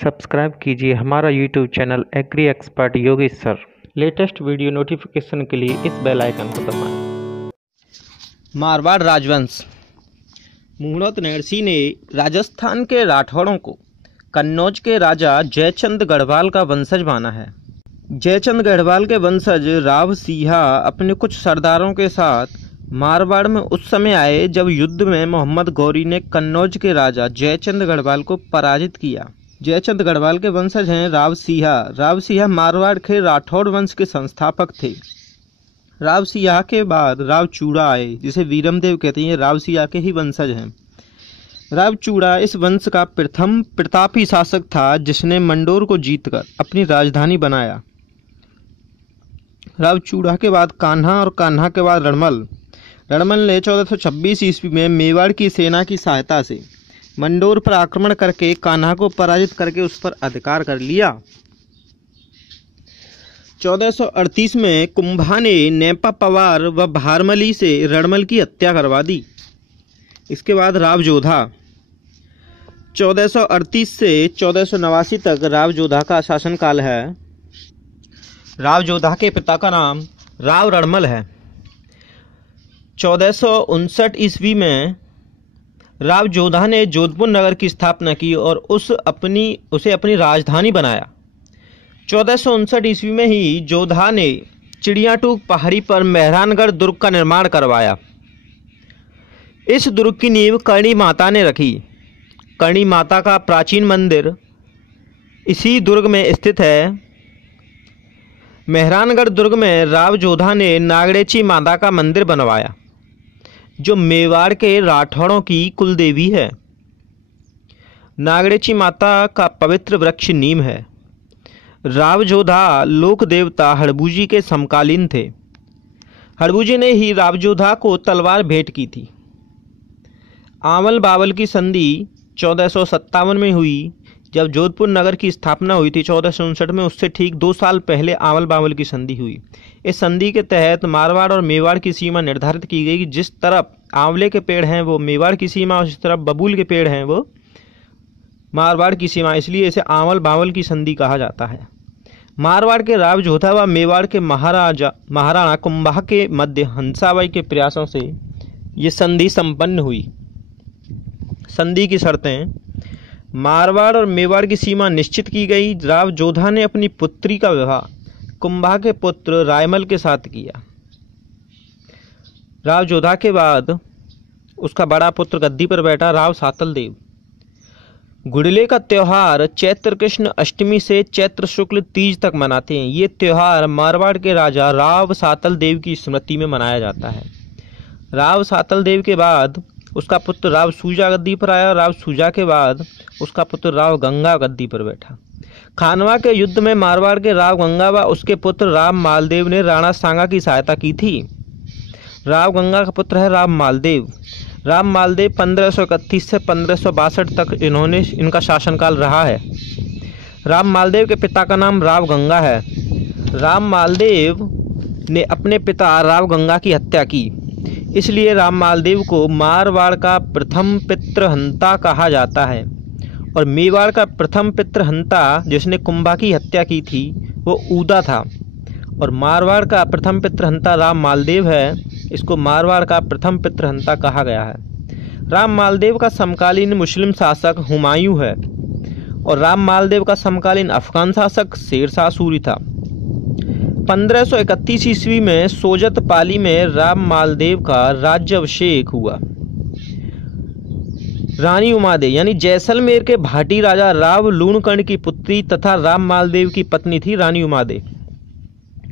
Subscribe कीजिए हमारा YouTube channel agri expert Yogesh sir. Latest video notification के लिए इस बेल आइकन को दबाएं। मारवाड़ राजवंश। मुहूर्त नरसिंह ने राजस्थान के राठौड़ों को कन्नौज के राजा जयचंद गढ़वाल का वंशज माना है। जयचंद गढ़वाल के वंशज राव सिंहा अपने कुछ सरदारों के साथ मारवाड़ में उस समय आए जब युद्ध में मोहम्मद गौरी ने कन्नौज के राजा जयचंद गढ़वाल को पराजित किया। जयचंद गढ़वाल के वंशज हैं राव सिंहा। राव सिंहा मारवाड़ के राठौड़ वंश के संस्थापक थे। राव सिंहा के बाद राव चूड़ा आए, जिसे वीरमदेव कहते हैं। राव सिंहा के ही वंशज हैं। राव चूड़ा इस वंश का प्रथम प्रतापी शासक था, जिसने मंडोर को जीतकर अपनी राजधानी बनाया। राव चूड़ा के बाद कान्हा और कान्हा के बाद रणमल ने 1426 ईस्वी में मेवाड़ की सेना की सहायता से मंडोर पर आक्रमण करके कान्हा को पराजित करके उस पर अधिकार कर लिया। 1438 में कुंभा ने नेपा पवार व भारमली से रणमल की हत्या करवा दी। इसके बाद राव जोधा 1438 से 1489 तक राव जोधा का शासनकाल है। राव जोधा के पिता का नाम राव रणमल है। 1459 ईस्वी में राव जोधा ने जोधपुर नगर की स्थापना की और उसे अपनी राजधानी बनाया। 1459 ईस्वी में ही जोधा ने चिड़ियाटूक पहाड़ी पर मेहरानगढ़ दुर्ग का निर्माण करवाया। इस दुर्ग की नींव करणी माता ने रखी। करणी माता का प्राचीन मंदिर इसी दुर्ग में स्थित है। मेहरानगढ़ दुर्ग में राव जोधा ने नागड़ेची माता का मंदिर बनवाया, जो मेवाड़ के राठौड़ों की कुलदेवी है। नागड़ेची माता का पवित्र वृक्ष नीम है। राव जोधा लोक देवता हड़बूजी के समकालीन थे। हड़बूजी ने ही राव जोधा को तलवार भेंट की थी। आंवल बावल की संधि 1457 में हुई, जब जोधपुर नगर की स्थापना हुई थी 1459 में। उससे ठीक 2 साल पहले आंवल बावल की संधि हुई। इस संधि के तहत मारवाड़ और मेवाड़ की सीमा निर्धारित की गई। जिस तरफ आंवले के पेड़ हैं वो मेवाड़ की सीमा, और जिस तरफ बबूल के पेड़ हैं वो मारवाड़ की सीमा, इसलिए इसे आंवल बावल की संधि कहा जाता है। मारवाड़ के राव जोधा व मेवाड़ के महाराणा कुंभा के मध्य हंसाबाई के प्रयासों से ये संधि संपन्न हुई। संधि की शर्तें: मारवाड़ और मेवाड़ की सीमा निश्चित की गई। राव जोधा ने अपनी पुत्री का विवाह कुंभा के पुत्र रायमल के साथ किया। राव जोधा के बाद उसका बड़ा पुत्र गद्दी पर बैठा, राव सातल देव। गुड़िले का त्यौहार चैत्र कृष्ण अष्टमी से चैत्र शुक्ल तीज तक मनाते हैं। ये त्यौहार मारवाड़ के राजा राव सातल देव की स्मृति में मनाया जाता है। राव सातल देव के बाद उसका पुत्र राव सूजा गद्दी पर आया। राव सूजा के बाद उसका पुत्र राव गंगा गद्दी पर बैठा। खानवा के युद्ध में मारवाड़ के राव गंगा व उसके पुत्र राव मालदेव ने राणा सांगा की सहायता की थी। राव गंगा का पुत्र है राव मालदेव। राव मालदेव 1531 से 1562 तक इनका शासनकाल रहा है। राव मालदेव के पिता का नाम राव गंगा है। राव मालदेव ने अपने पिता राव गंगा की हत्या की, इसलिए राम मालदेव को मारवाड़ का प्रथम पितृहंता कहा जाता है। और मेवाड़ का प्रथम पितृहंता जिसने कुंभा की हत्या की थी वो ऊदा था। और मारवाड़ का प्रथम पितृहंता राम मालदेव है, इसको मारवाड़ का प्रथम पितृहंता कहा गया है। राम मालदेव का समकालीन मुस्लिम शासक हुमायूं है और राम मालदेव का समकालीन अफगान शासक शेरशाह सूरी था। 1531 ईस्वी में सोजत पाली में राम मालदेव का राज्याभिषेक हुआ। रानी उमादे यानी जैसलमेर के भाटी राजा राव लूणकर्ण की पुत्री तथा राम मालदेव की पत्नी थी रानी उमादे।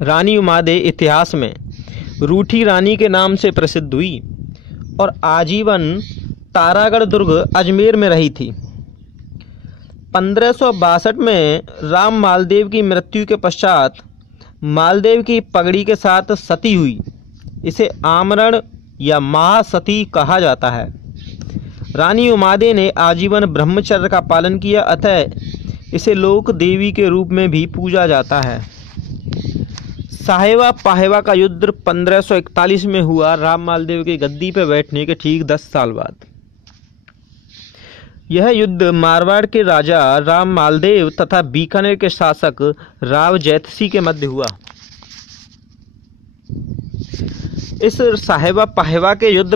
रानी उमादे इतिहास में रूठी रानी के नाम से प्रसिद्ध हुई और आजीवन तारागढ़ दुर्ग अजमेर में रही थी। 1562 में राम मालदेव की मृत्यु के पश्चात मालदेव की पगड़ी के साथ सती हुई। इसे आमरण या महासती कहा जाता है। रानी उमादे ने आजीवन ब्रह्मचर्य का पालन किया, अतः इसे लोक देवी के रूप में भी पूजा जाता है। साहेवा पाहेवा का युद्ध 1541 में हुआ, राम मालदेव की गद्दी पर बैठने के ठीक 10 साल बाद। यह युद्ध मारवाड़ के राजा राम मालदेव तथा बीकानेर के शासक राव जैतसी के मध्य हुआ। इस साहेबा पाहेवा के युद्ध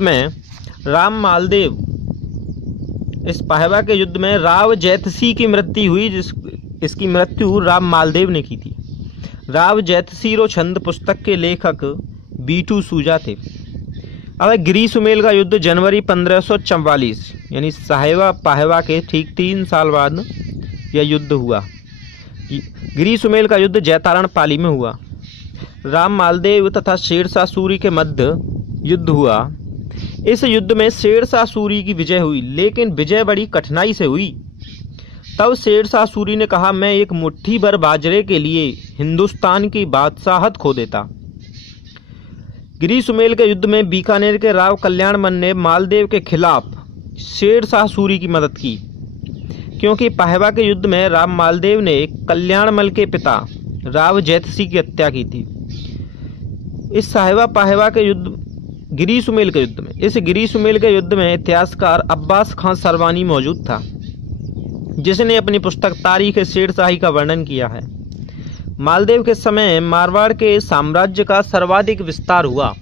में राव जैतसी की मृत्यु हुई। इसकी मृत्यु राम मालदेव ने की थी। राव जैतसी रो छंद पुस्तक के लेखक बीटू सूजा थे। अब गिरी सुमेल का युद्ध जनवरी 1544 यानी साहेबा पाहेवा के ठीक 3 साल बाद यह युद्ध हुआ। गिरी सुमेल का युद्ध जैतारण पाली में हुआ। राम मालदेव तथा शेरशाह सूरी के मध्य युद्ध हुआ। इस युद्ध में शेरशाह सूरी की विजय हुई, लेकिन विजय बड़ी कठिनाई से हुई। तब शेरशाह सूरी ने कहा, मैं एक मुट्ठी भर बाजरे के लिए हिंदुस्तान की बादशाहत खो देता। गिरी सुमेल के युद्ध में बीकानेर के राव कल्याणमल ने मालदेव के खिलाफ शेरशाह सूरी की मदद की, क्योंकि पाहेवा के युद्ध में राम मालदेव ने कल्याणमल के पिता राव जैतसी की हत्या की थी। इस साहेबा पाहेवा के युद्ध गिरी सुमेल के युद्ध में इतिहासकार अब्बास खान सरवानी मौजूद था, जिसने अपनी पुस्तक तारीख शेरशाही का वर्णन किया है। मालदेव के समय मारवाड़ के साम्राज्य का सर्वाधिक विस्तार हुआ।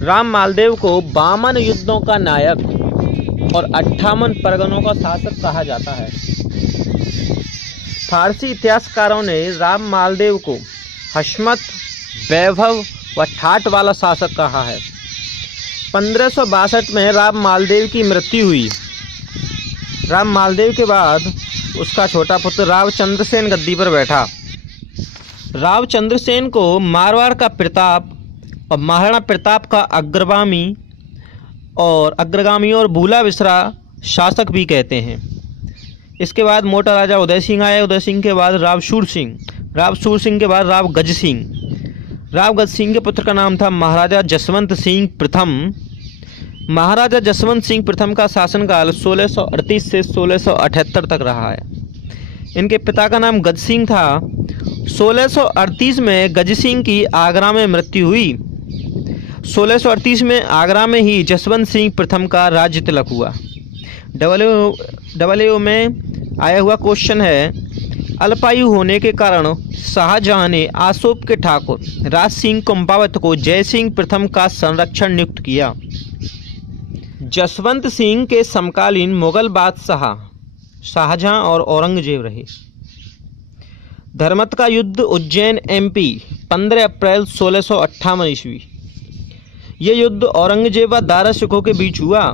राम मालदेव को 52 युद्धों का नायक और 58 परगनों का शासक कहा जाता है। फारसी इतिहासकारों ने राम मालदेव को हशमत, वैभव व ठाट वाला शासक कहा है। 1562 में राम मालदेव की मृत्यु हुई। राम मालदेव के बाद उसका छोटा पुत्र राव चंद्रसेन गद्दी पर बैठा। राव चंद्रसेन को मारवाड़ का प्रताप और महाराणा प्रताप का अग्रगामी और भूला विसरा शासक भी कहते हैं। इसके बाद मोटा राजा उदय सिंह आए। उदय सिंह के बाद राव सूर सिंह के बाद राव गज सिंह के पुत्र का नाम था महाराजा जसवंत सिंह प्रथम। महाराजा जसवंत सिंह प्रथम का शासनकाल 1638 से 1678 तक रहा है। इनके पिता का नाम गज सिंह था। 1638 में गज सिंह की आगरा में मृत्यु हुई। 1638 में आगरा में ही जसवंत सिंह प्रथम का राज्य तिलक हुआ। डबल में आया हुआ क्वेश्चन है, अल्पायु होने के कारण शाहजहां ने आसोप के ठाकुर राज सिंह कुंभावत को जय सिंह प्रथम का संरक्षण नियुक्त किया। जसवंत सिंह के समकालीन मुगल बादशाह शाहजहां और औरंगजेब रहे। धर्मत का युद्ध उज्जैन MP 15 अप्रैल 1658 ईस्वी। यह युद्ध औरंगजेब व दारा शिकोह के बीच हुआ।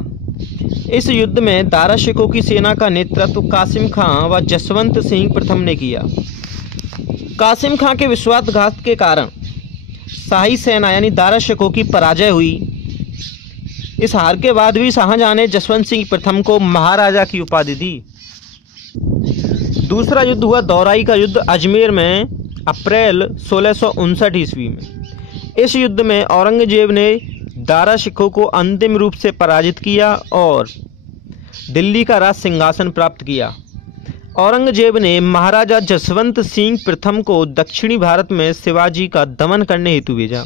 इस युद्ध में दारा शिकोह की सेना का नेतृत्व कासिम खां व जसवंत सिंह प्रथम ने किया। कासिम खां के विश्वासघात के कारण शाही सेना यानी दारा शिकोह की पराजय हुई। इस हार के बाद भी शाहजहां ने जसवंत सिंह प्रथम को महाराजा की उपाधि दी। दूसरा युद्ध हुआ दौराई का युद्ध अजमेर में अप्रैल 1659 ईस्वी में। इस युद्ध में औरंगजेब ने दारा शिकोह को अंतिम रूप से पराजित किया और दिल्ली का राज सिंहासन प्राप्त किया। औरंगजेब ने महाराजा जसवंत सिंह प्रथम को दक्षिणी भारत में शिवाजी का दमन करने हेतु भेजा।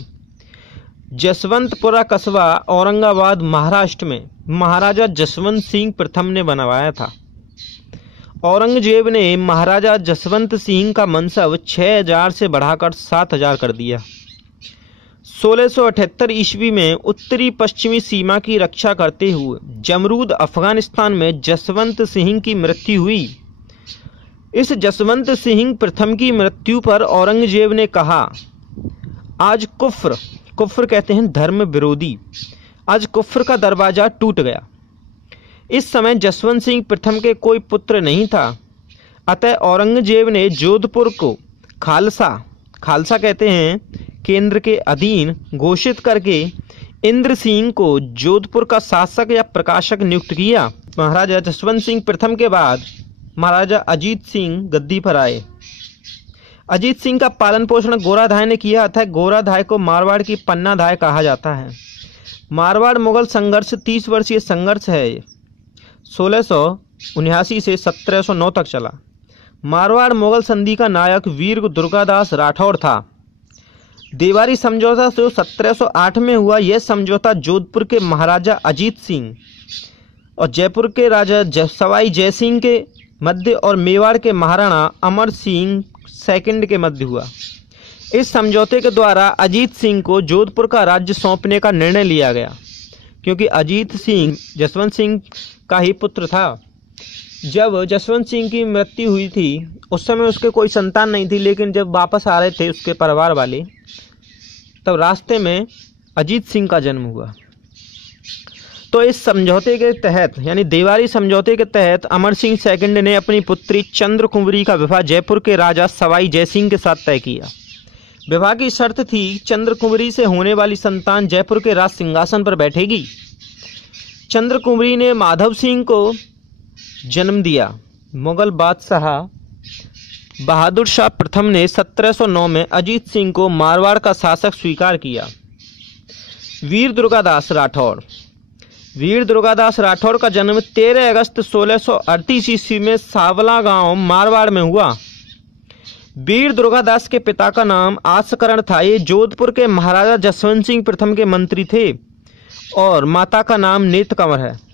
जसवंतपुरा कस्बा औरंगाबाद महाराष्ट्र में महाराजा जसवंत सिंह प्रथम ने बनवाया था। औरंगजेब ने महाराजा जसवंत सिंह का मनसब 6000 से बढ़ाकर 7000 कर दिया। 1678 ईस्वी में उत्तरी पश्चिमी सीमा की रक्षा करते हुए जमरूद अफगानिस्तान में जसवंत सिंह की मृत्यु हुई। इस जसवंत सिंह प्रथम की मृत्यु पर औरंगजेब ने कहा, आज कुफ्र कहते हैं धर्म विरोधी, आज कुफ्र का दरवाजा टूट गया। इस समय जसवंत सिंह प्रथम के कोई पुत्र नहीं था, अतः औरंगजेब ने जोधपुर को खालसा कहते हैं केंद्र के अधीन घोषित करके इंद्र सिंह को जोधपुर का शासक या प्रकाशक नियुक्त किया। महाराजा जसवंत सिंह प्रथम के बाद महाराजा अजीत सिंह गद्दी पर आए। अजीत सिंह का पालन पोषण गोराधाय ने किया, अतः गोराधाय को मारवाड़ की पन्नाधाय कहा जाता है। मारवाड़ मुगल संघर्ष 30 वर्षीय संघर्ष है। 1679 से 1709 तक चला। मारवाड़ मुगल संधि का नायक वीर दुर्गादास राठौड़ था। देवारी समझौता जो 1708 में हुआ, यह समझौता जोधपुर के महाराजा अजीत सिंह और जयपुर के राजा सवाई जयसिंह के मध्य और मेवाड़ के महाराणा अमर सिंह सेकंड के मध्य हुआ। इस समझौते के द्वारा अजीत सिंह को जोधपुर का राज्य सौंपने का निर्णय लिया गया, क्योंकि अजीत सिंह जसवंत सिंह का ही पुत्र था। जब जसवंत सिंह की मृत्यु हुई थी उस समय उसके कोई संतान नहीं थी, लेकिन जब वापस आ रहे थे उसके परिवार वाले, तब रास्ते में अजीत सिंह का जन्म हुआ। तो इस समझौते के तहत यानी देवारी समझौते के तहत अमर सिंह सेकंड ने अपनी पुत्री चंद्र कुंवरी का विवाह जयपुर के राजा सवाई जयसिंह के साथ तय किया। विवाह की शर्त थी चंद्र कुंवरी से होने वाली संतान जयपुर के राज सिंहासन पर बैठेगी। चंद्र कुंवरी ने माधव सिंह को जन्म दिया। मुगल बादशाह बहादुर शाह प्रथम ने 1709 में अजीत सिंह को मारवाड़ का शासक स्वीकार किया। वीर दुर्गादास राठौड़। वीर दुर्गादास राठौड़ का जन्म 13 अगस्त 1638 ईस्वी में सावला गांव मारवाड़ में हुआ। वीर दुर्गादास के पिता का नाम आसकरण था। ये जोधपुर के महाराजा जसवंत सिंह प्रथम के मंत्री थे और माता का नाम नेत्र कंवर है।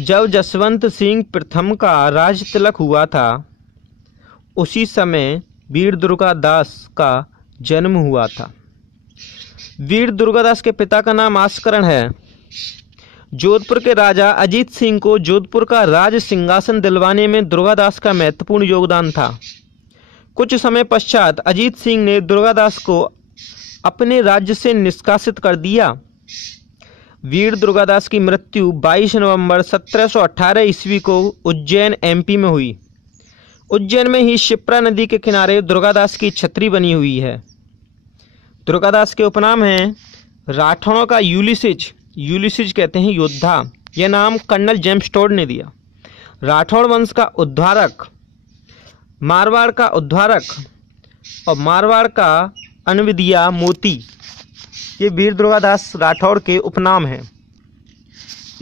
जब जसवंत सिंह प्रथम का राज तिलक हुआ था उसी समय वीर दुर्गादास का जन्म हुआ था। वीर दुर्गादास के पिता का नाम आसकरण है। जोधपुर के राजा अजीत सिंह को जोधपुर का राज सिंहासन दिलवाने में दुर्गादास का महत्वपूर्ण योगदान था। कुछ समय पश्चात अजीत सिंह ने दुर्गादास को अपने राज्य से निष्कासित कर दिया। वीर दुर्गादास की मृत्यु 22 नवंबर 1718 ईस्वी को उज्जैन एमपी में हुई। उज्जैन में ही शिप्रा नदी के किनारे दुर्गादास की छतरी बनी हुई है। दुर्गादास के उपनाम हैं राठौड़ों का यूलिसिज, यूलिसिज कहते हैं योद्धा। यह नाम कर्नल जेम्स टोड ने दिया। राठौड़ वंश का उद्धारक, मारवाड़ का उद्धारक और मारवाड़ का अनविदिया मोती, ये वीर दुर्गादास राठौड़ के उपनाम हैं।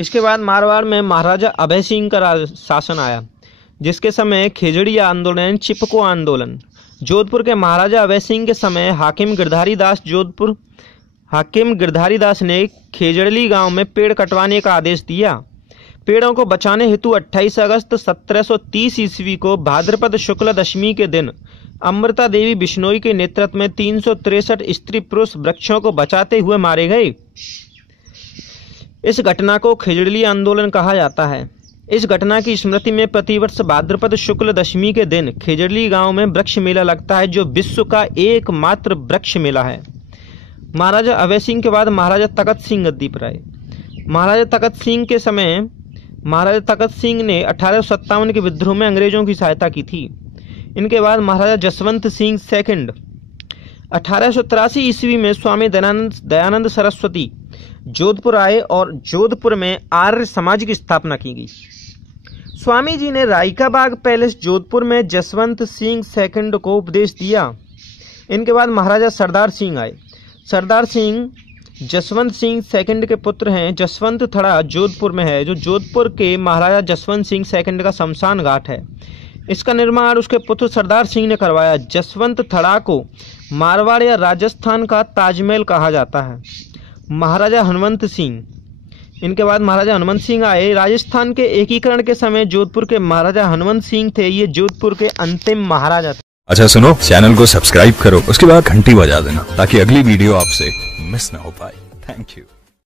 इसके बाद मारवाड़ में महाराजा अभय सिंह का शासन आया, जिसके समय खेजड़िया आंदोलन, चिपको आंदोलन। जोधपुर के महाराजा अभय सिंह के समय हाकिम गिरधारी दास ने खेजड़ली गांव में पेड़ कटवाने का आदेश दिया। पेड़ों को बचाने हेतु 28 अगस्त 1730 ईस्वी को भाद्रपद शुक्ल दशमी के दिन अमृता देवी बिश्नोई के नेतृत्व में 363 स्त्री पुरुष वृक्षों को बचाते हुए मारे गए। इस घटना को खेजड़ली आंदोलन कहा जाता है। इस घटना की स्मृति में प्रतिवर्ष भाद्रपद शुक्ल दशमी के दिन खेजड़ली गांव में वृक्ष मेला लगता है, जो विश्व का एकमात्र वृक्ष मेला है। महाराजा अभय सिंह के बाद महाराजा तखत सिंह गद्दी पर आए। महाराजा तखत सिंह के समय महाराजा तखत सिंह ने 1857 के विद्रोह में अंग्रेजों की सहायता की थी। इनके बाद महाराजा जसवंत सिंह सेकंड 1883 ईस्वी में स्वामी दयानंद सरस्वती जोधपुर आए और जोधपुर में आर्य समाज की स्थापना की गई। स्वामी जी ने रायका बाग पैलेस जोधपुर में जसवंत सिंह सेकंड को उपदेश दिया। इनके बाद महाराजा सरदार सिंह आए। सरदार सिंह जसवंत सिंह सेकंड के पुत्र हैं। जसवंत थड़ा जोधपुर में है, जो जोधपुर के महाराजा जसवंत सिंह सेकंड का शमशान घाट है। इसका निर्माण उसके पुत्र सरदार सिंह ने करवाया। जसवंत थड़ा को मारवाड़ या राजस्थान का ताजमहल कहा जाता है। महाराजा हनुमंत सिंह, इनके बाद महाराजा हनुमंत सिंह आए। राजस्थान के एकीकरण के समय जोधपुर के महाराजा हनुमंत सिंह थे। ये जोधपुर के अंतिम महाराजा थे। अच्छा सुनो, चैनल को सब्सक्राइब करो, उसके बाद घंटी बजा देना ताकि अगली वीडियो आपसे मिस ना हो पाए। Thank you.